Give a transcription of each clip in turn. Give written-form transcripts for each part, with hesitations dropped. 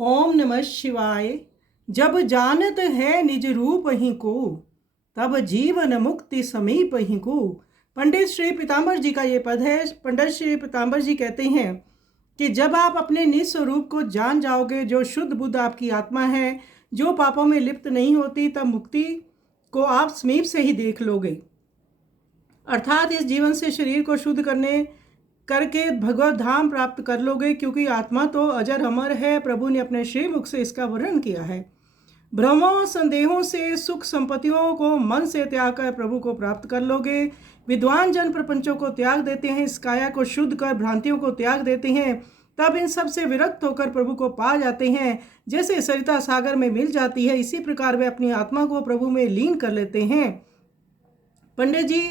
ओम नमः शिवाय। जब जानत है निज रूप ही को, तब जीवन मुक्ति समीप ही को। पंडित श्री पीताम्बर जी का ये पद है। पंडित श्री पीताम्बर जी कहते हैं कि जब आप अपने निज स्वरूप को जान जाओगे, जो शुद्ध बुद्ध आपकी आत्मा है, जो पापों में लिप्त नहीं होती, तब मुक्ति को आप समीप से ही देख लोगे। अर्थात इस जीवन से शरीर को शुद्ध करके भगवत धाम प्राप्त कर लोगे, क्योंकि आत्मा तो अजर अमर है। प्रभु ने अपने श्रीमुख से इसका वर्णन किया है। भ्रमों संदेहों से, सुख संपत्तियों को मन से त्याग कर प्रभु को प्राप्त कर लोगे। विद्वान जन प्रपंचों को त्याग देते हैं, इस काया को शुद्ध कर भ्रांतियों को त्याग देते हैं, तब इन सब से विरक्त होकर प्रभु को पा जाते हैं। जैसे सरिता सागर में मिल जाती है, इसी प्रकार वे अपनी आत्मा को प्रभु में लीन कर लेते हैं। पंडित जी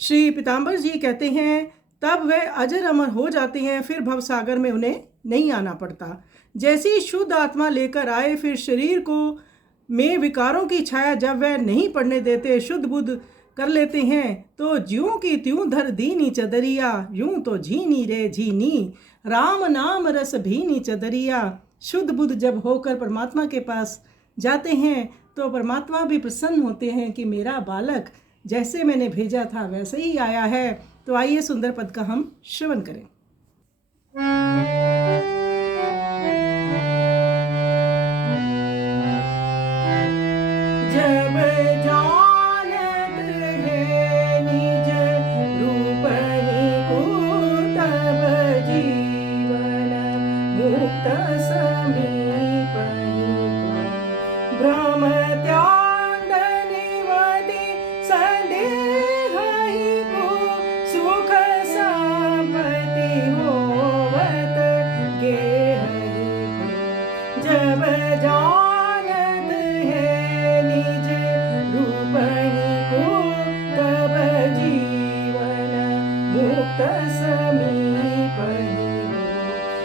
श्री पीताम्बर जी कहते हैं, तब वे अजर अमर हो जाते हैं, फिर भव सागर में उन्हें नहीं आना पड़ता। जैसी शुद्ध आत्मा लेकर आए, फिर शरीर को में विकारों की छाया जब वह नहीं पड़ने देते, शुद्ध बुद्ध कर लेते हैं, तो ज्यों की त्यों धर दीनी चदरिया, यूं तो झीनी रे झीनी, राम नाम रस भीनी चदरिया। शुद्ध बुद्ध जब होकर परमात्मा के पास जाते हैं, तो परमात्मा भी प्रसन्न होते हैं कि मेरा बालक जैसे मैंने भेजा था वैसे ही आया है। तो आइए सुंदर पद का हम श्रवण करें। जब जानत है निज रूप ही को, तब जीवन मुक्त समीप ही को। भ्रम त्याग निवति संदेह ही को, सुख संपत्ति होवत गेह ही को। जब जानत है निज रूप ही को, तब जीवन मुक्त समीप ही को।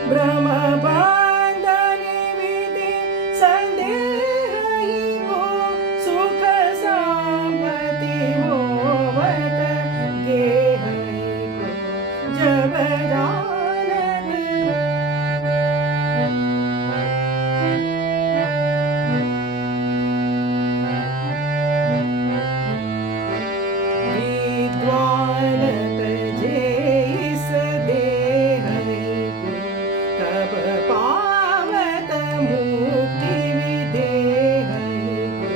भ्रम बंधन विधि संदेह ही को, सुख संपत्ति होवत गेह ही को। जब जानत विद्वान तजे इस देह ही को, तब पावत मुक्ति विदेह ही को।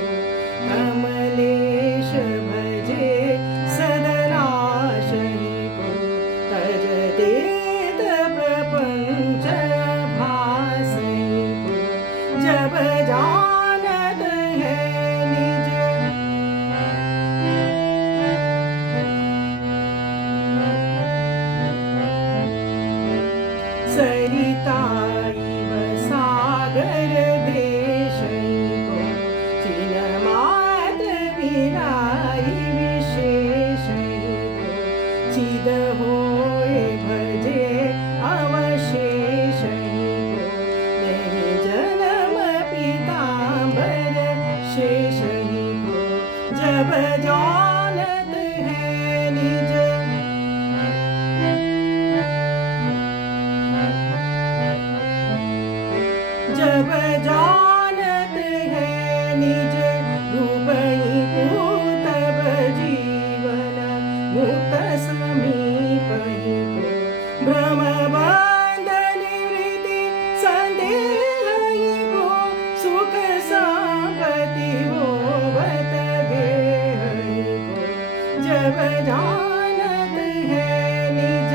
कमलेश भजे सदनाश ही को, तज देत प्रपंच भास ही को। जब जानत है निज सरिताइव सागर देश ही को, चिन्मात्र विराई विशेष ही को। चिद होए भजे अवशेष ही को, नहीं जन्म पीताम्बर शेष ही को। जब जानत है निज जब जानत है निज रूप ही को, तब जीवन मुक्त समीप ही को। भ्रम बंधन निवृत्ति संदेह ही को, सुख संपत्ति होवत गेह ही को। जब जानत है निज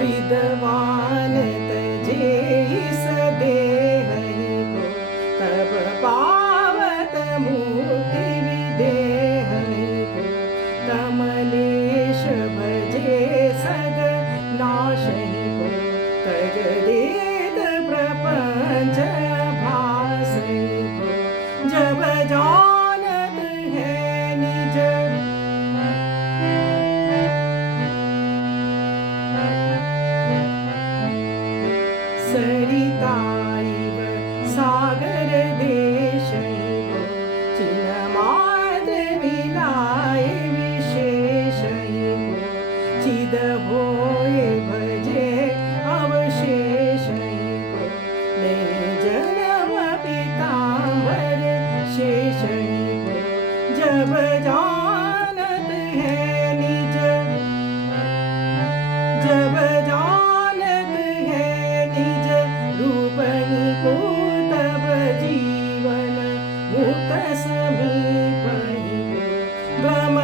विद्वान तज चिद होए भजे अवशेष को, ले जन्म पीताम्बर शेष को। जब जानत है निज, जब जानत है निज रूप को, तब जीवन मुक्त समीप को। भ्रम